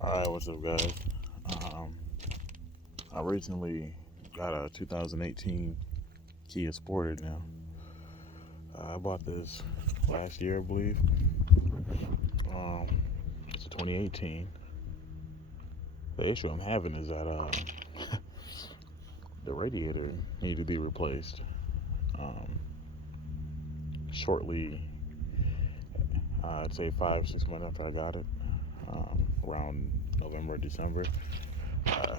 Alright, what's up, guys? Um, I recently got a 2018 Kia Sportage now. I bought this last year, I believe. Um, it's a 2018. The issue I'm having is that the radiator needed to be replaced um, shortly. I'd say 5 or 6 months after I got it, around November, December. Uh,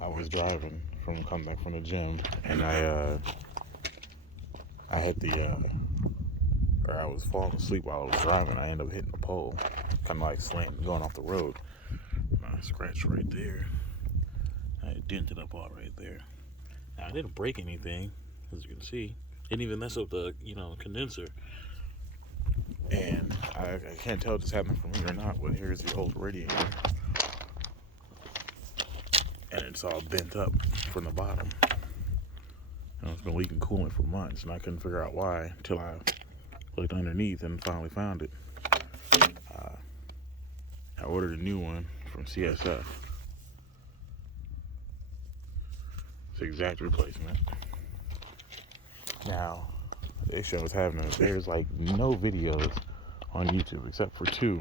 I was driving from coming back from the gym, and I hit or I was falling asleep while I was driving. I ended up hitting a pole, kind of like slanting, going off the road. I scratched right there. I dented up all right there. Now, I didn't break anything, as you can see. Didn't even mess up the condenser. And I can't tell if this happened from me or not, but here's the old radiator, and it's all bent up from the bottom. It's been leaking coolant for months, and I couldn't figure out why until I looked underneath and finally found it. I ordered a new one from CSF. It's the exact replacement. Now, the issue I was having is there's like no videos on YouTube except for two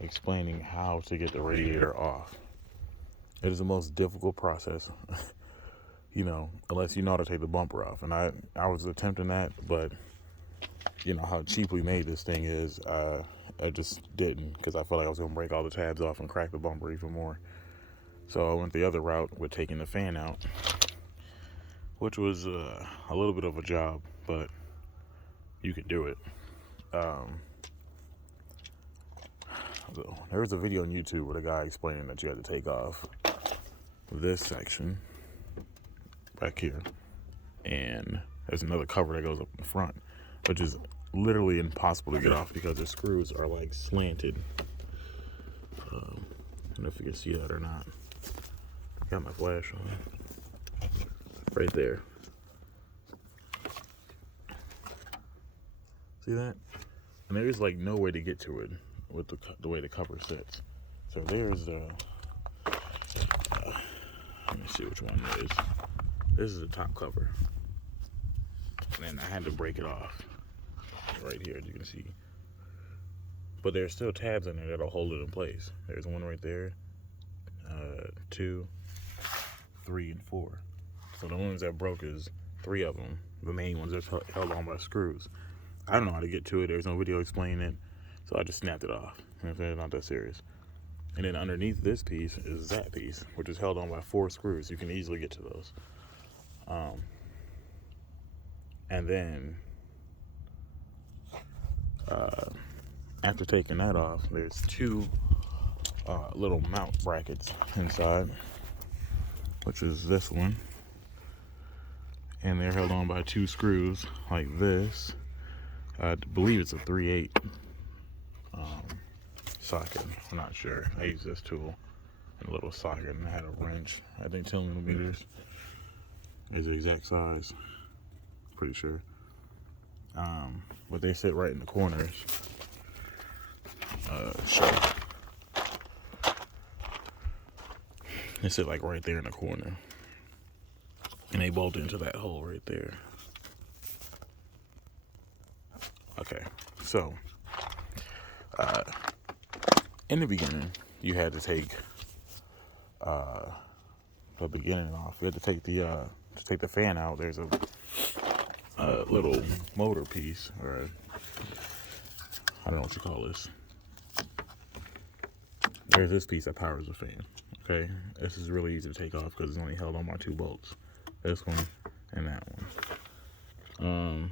explaining how to get the radiator off. It is the most difficult process, unless you know how to take the bumper off. And I was attempting that, but how cheaply made this thing is, I just didn't, because I felt like I was going to break all the tabs off and crack the bumper even more. So I went the other route with taking the fan out, which was a little bit of a job, but you can do it. So there was a video on YouTube with a guy explaining that you had to take off this section back here, and there's another cover that goes up in front, which is literally impossible to get off because the screws are like slanted. I don't know if you can see that or not. Got my flash on right there. See that? And there's like no way to get to it with the way the cover sits. So there's let me see which one it is. This is the top cover, and then I had to break it off right here, as you can see. But there's still tabs in there that'll hold it in place. There's one right there, 2, 3, and 4. So the ones that broke is 3 of them. The main ones are held on by screws. I don't know how to get to it. There's no video explaining it, so I just snapped it off. It's not that serious. And then underneath this piece is that piece, which is held on by 4 screws. You can easily get to those. And then after taking that off, there's 2 little mount brackets inside, which is this one, and they're held on by 2 screws like this. I believe it's a 3/8 socket. I'm not sure. I use this tool and a little socket, and I had a wrench. I think 10 millimeters is the exact size, pretty sure. But they sit right in the corners. They sit like right there in the corner, and they bolt into that hole right there. Okay, so in the beginning, you had to take the beginning off. You had to take the fan out. There's a little motor piece, or I don't know what you call this. There's this piece that powers the fan. Okay, this is really easy to take off because it's only held on by 2 bolts. This one and that one.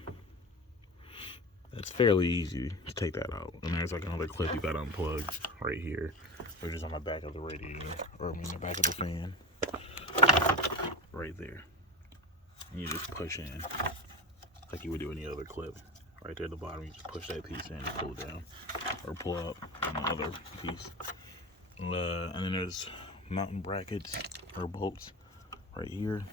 It's fairly easy to take that out. And there's like another clip you got to unplug right here, which is on the back of the radiator, or the back of the fan, right there. And you just push in like you would do any other clip. Right there at the bottom, you just push that piece in and pull it down, or pull up on the other piece. And then there's mounting brackets or bolts right here.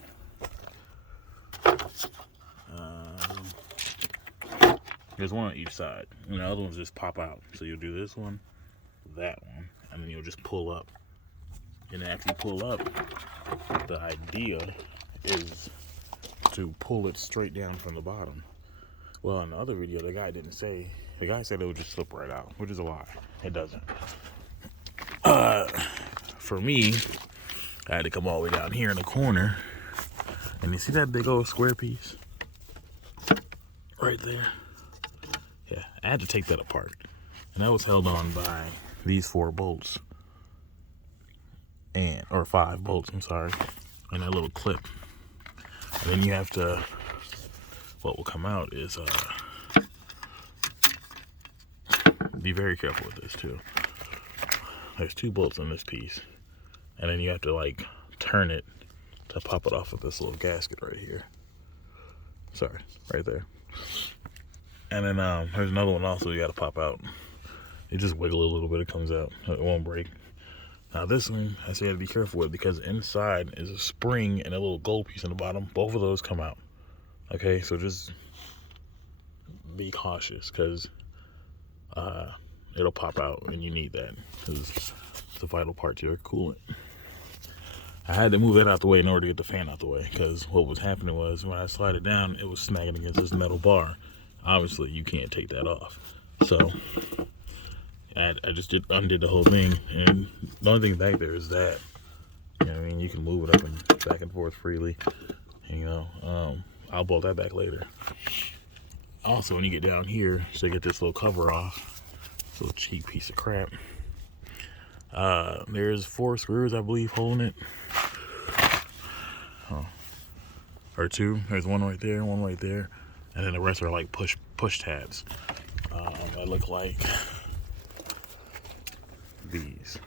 There's one on each side, and the other ones just pop out. So you'll do this one, that one, and then you'll just pull up. And after you pull up, the idea is to pull it straight down from the bottom. Well, in the other video, the guy didn't say. The guy said it would just slip right out, which is a lie. It doesn't. For me, I had to come all the way down here in the corner, and you see that big old square piece right there? Yeah, I had to take that apart, and that was held on by these 4 bolts, or 5 bolts. I'm sorry, and that little clip. And then you have to. What will come out is be very careful with this too. There's 2 bolts on this piece, and then you have to like turn it to pop it off with this little gasket right here. Sorry, right there. And then there's another one also you got to pop out. You just wiggle a little bit, it comes out. It won't break. Now this one, I say you have to be careful with, because inside is a spring and a little gold piece in the bottom. Both of those come out. Okay, so just be cautious, because it'll pop out, and you need that, because it's a vital part to your coolant. I had to move that out the way in order to get the fan out the way, because what was happening was when I slide it down, it was snagging against this metal bar. Obviously, you can't take that off. So I just undid the whole thing, and the only thing back there is that. You know what I mean? You can move it up and back and forth freely. You know, I'll bolt that back later. Also, when you get down here, so you get this little cover off, this little cheap piece of crap. There's 4 screws, I believe, holding it. Oh. Or 2. There's one right there, one right there, and then the rest are like push tabs. That look like these.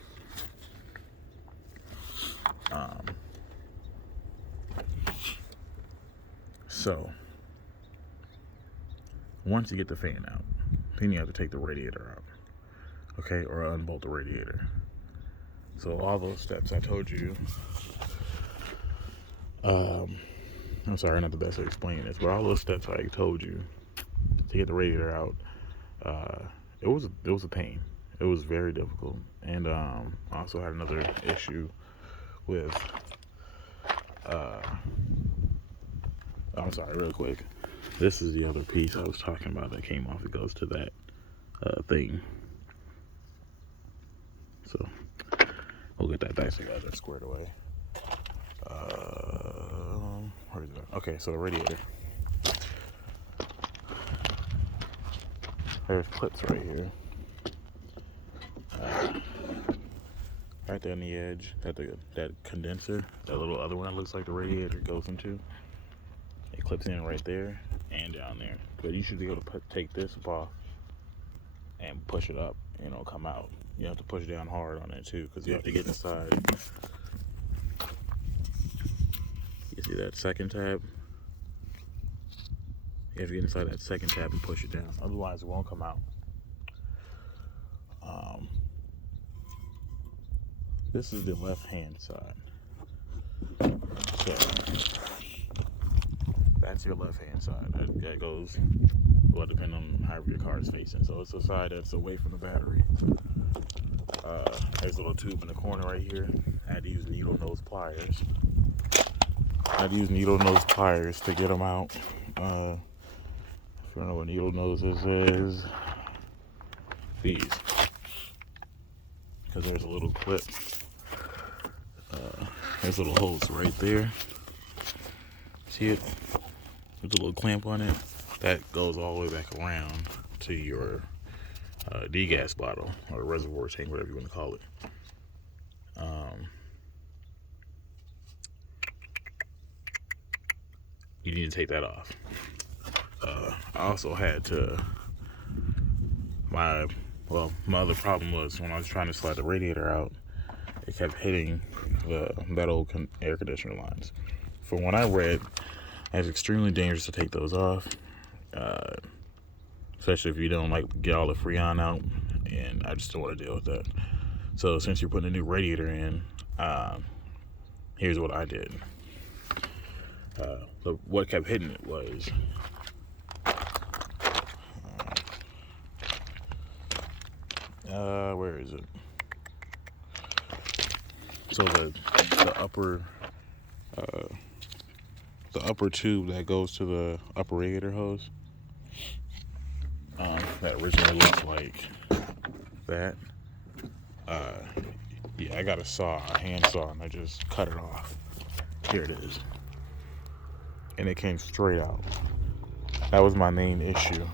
So once you get the fan out, then you have to take the radiator out, okay, or unbolt the radiator. So all those steps I told you, I'm sorry, not the best at explaining this, but all those steps I told you to get the radiator out, it was a pain. It was very difficult, and I also had another issue with. I'm sorry, real quick. This is the other piece I was talking about that came off. It goes to that thing. So we'll get that back together, squared away. Where is it? Okay, so the radiator. There's clips right here. Right there on the edge, that condenser, that little other one that looks like the radiator goes into. It clips in right there and down there. But you should be able to take this off and push it up, and it'll come out. You have to push down hard on it too, because you have to get inside. You see that second tab? You have to get inside that second tab and push it down. Otherwise, it won't come out. This is the left-hand side. So that's your left-hand side. That goes, well, depending on however your car is facing. So it's the side that's away from the battery. There's a little tube in the corner right here. I had to use needle nose pliers. To get them out. If you don't know what needle noses is, these. Because there's a little clip. There's little holes right there. See it? With a little clamp on it. That goes all the way back around to your degas bottle or reservoir tank, whatever you want to call it. You need to take that off. I also had to. My other problem was when I was trying to slide the radiator out, it kept hitting that old air conditioner lines. From what I read, it's extremely dangerous to take those off, especially if you don't like get all the Freon out, and I just don't want to deal with that. So since you're putting a new radiator in, here's what I did. What kept hitting it was Where is it? So the upper tube that goes to the upper radiator hose, that originally looked like that. Yeah, I got a hand saw, and I just cut it off. Here it is, and it came straight out. That was my main issue.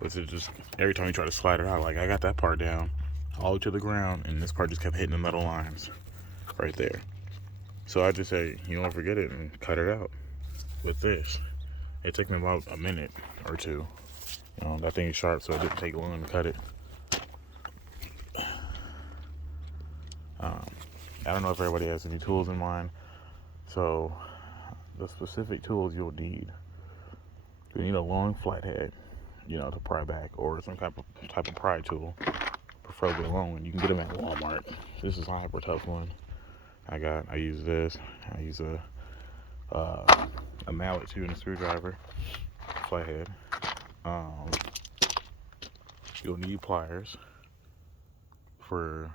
Was it just every time you try to slide it out, like I got that part down all the way to the ground, and this part just kept hitting the metal lines right there. So I just say, you don't forget it, and cut it out. With this, it took me about a minute or two. You know, that thing is sharp, so it didn't take long to cut it. I don't know if everybody has any tools in mind. So the specific tools you'll need a long flathead, you know, to pry back, or some type of pry tool, preferably a long one. You can get them at Walmart. This is a hyper tough one. I use this. I use a mallet too, and a screwdriver, flathead. You'll need pliers for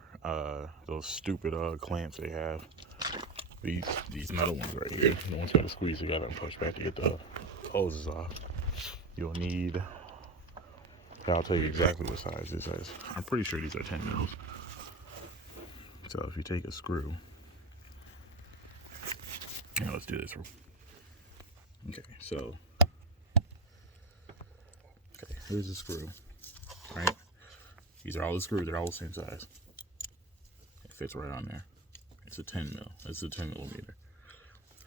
those stupid clamps they have. These metal ones right here. The ones you gotta squeeze together and push back to get the hoses off. You'll need. I'll tell you exactly what size this is. I'm pretty sure these are 10 mils. So if you take a screw, now let's do this. Okay, so here's the screw. Right, these are all the screws. They're all the same size. It fits right on there. It's a 10 mil. It's a 10 millimeter.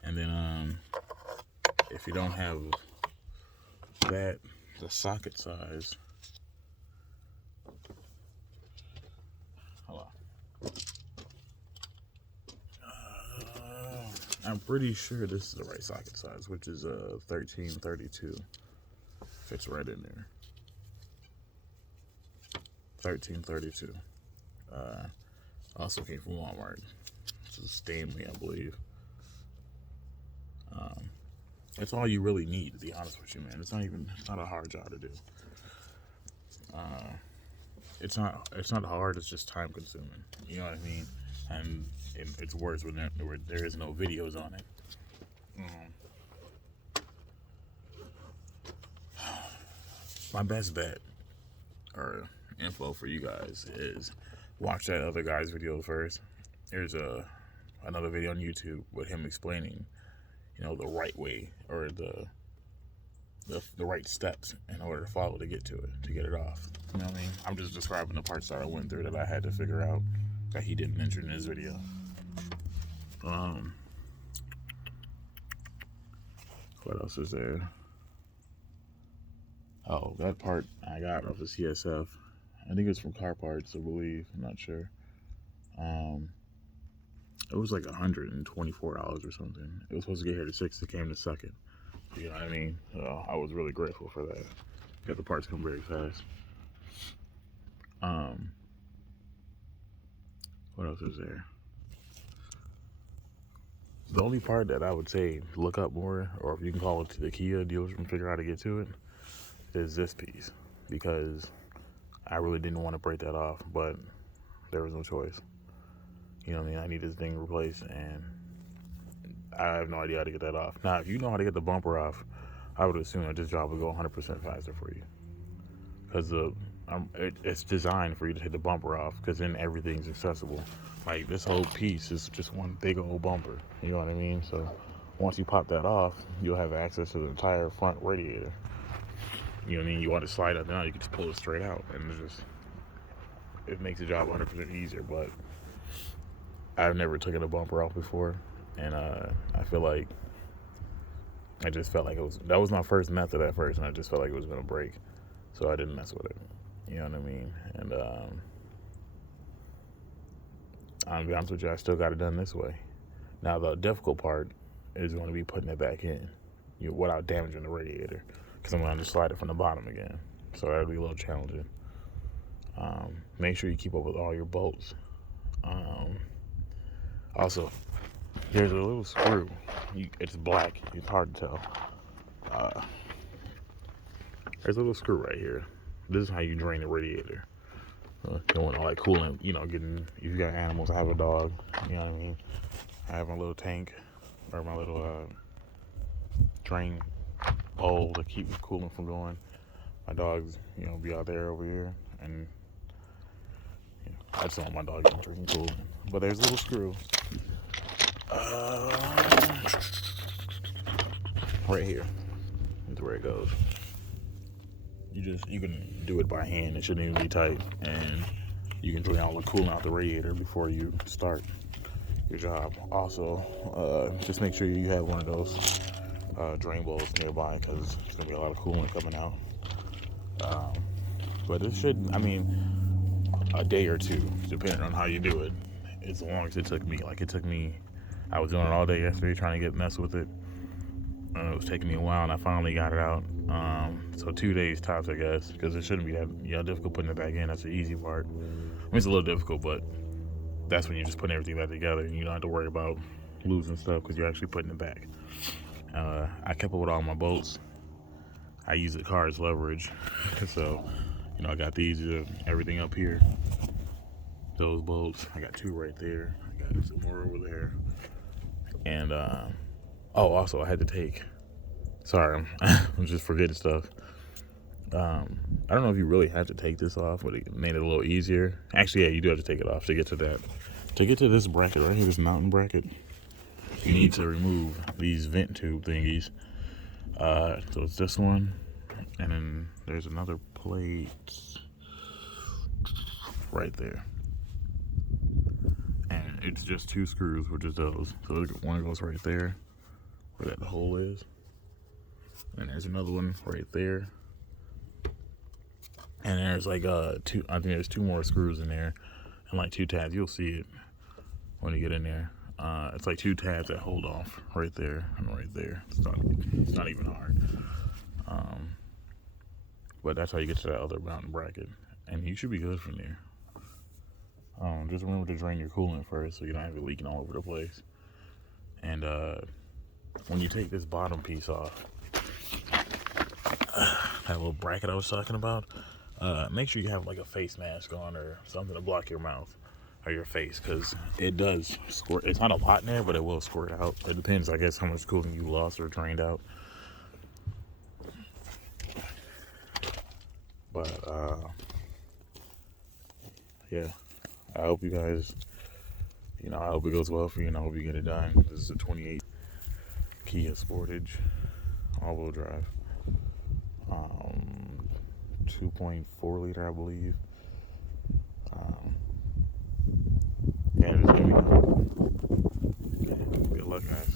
And then if you don't have the socket size. Hold on. I'm pretty sure this is the right socket size, which is 1332. Fits right in there. 1332. Also came from Walmart. This is Stanley, I believe. That's all you really need, to be honest with you, man. It's not a hard job to do. It's not hard. It's just time consuming. You know what I mean? And it's worse when there is no videos on it. My best bet or info for you guys is watch that other guy's video first. There's another video on YouTube with him explaining, you know, the right way or the right steps in order to follow to get to it, to get it off. You know what I mean? I'm just describing the parts that I went through that I had to figure out that he didn't mention in his video. What else is there? Oh, that part I got off the CSF. I think it's from Car Parts, I believe. I'm not sure. It was like $124 or something. It was supposed to get here to 6th. It came to 2nd. You know what I mean? So I was really grateful for that. Got the parts come very fast. What else is there? The only part that I would say look up more, or if you can call it to the Kia dealership and figure out how to get to it, is this piece. Because I really didn't want to break that off, but there was no choice. You know what I mean? I need this thing replaced, and I have no idea how to get that off. Now, if you know how to get the bumper off, I would assume that this job would go 100% faster for you. Because it's designed for you to hit the bumper off, because then everything's accessible. Like, this whole piece is just one big old bumper. You know what I mean? So once you pop that off, you'll have access to the entire front radiator. You know what I mean? You want to slide it down, you can just pull it straight out, and it makes the job 100% easier. But I've never taken a bumper off before, and I feel like I just felt like that was my first method at first, and I just felt like it was gonna break, so I didn't mess with it. You know what I mean? And I'll be honest with you, I still got it done this way. Now the difficult part is going to be putting it back in, without damaging the radiator, because I'm going to just slide it from the bottom again. So that'll be a little challenging. Make sure you keep up with all your bolts. Also, there's a little screw. It's black. It's hard to tell. There's a little screw right here. This is how you drain the radiator. You don't want all that coolant, you know, getting, if you got animals, I have a dog, you know what I mean? I have my little tank, or my little drain bowl to keep the coolant from going. My dogs, you know, be out there over here, and you know, I just don't want my dog getting drinking coolant. But there's a little screw. Right here is where it goes. You can do it by hand. It shouldn't even be tight, and you can drain all the coolant out the radiator before you start your job. Also, just make sure you have one of those drain bowls nearby, because there's gonna be a lot of coolant coming out. But it should, I mean, a day or two, depending on how you do it. As long as it took me, like it took me, I was doing it all day yesterday trying to mess with it. It was taking me a while, and I finally got it out. So 2 days tops, I guess, because it shouldn't be that difficult putting it back in. That's the easy part. I mean, it's a little difficult, but that's when you just put everything back together, and you don't have to worry about losing stuff because you're actually putting it back. I kept it with all my bolts. I use the car as leverage, so you know I got these, everything up here. Those bolts, I got 2 right there. I got some more over there, and also I had to take. Sorry, I'm just forgetting stuff. I don't know if you really have to take this off, but it made it a little easier. Actually, yeah, you do have to take it off to get to that. To get to this bracket right here, this mountain bracket, you need to remove these vent tube thingies. So it's this one, and then there's another plate right there. And it's just 2 screws, which is those. So one goes right there, where that hole is. And there's another one right there. And there's like I think there's 2 more screws in there, and like 2 tabs. You'll see it when you get in there. It's like 2 tabs that hold off right there and right there. It's not even hard. But that's how you get to that other mountain bracket, and you should be good from there. Just remember to drain your coolant first, so you don't have it leaking all over the place. And when you take this bottom piece off, that little bracket I was talking about, make sure you have like a face mask on or something to block your mouth or your face, because it does squirt. It's not a lot in there, but it will squirt out. It depends, I guess, how much coolant you lost or drained out. But yeah, I hope you guys, I hope it goes well for you, and I hope you get it done. This is a 28 Kia Sportage, all-wheel drive, 2.4 liter, I believe. Yeah, just give me good luck, guys.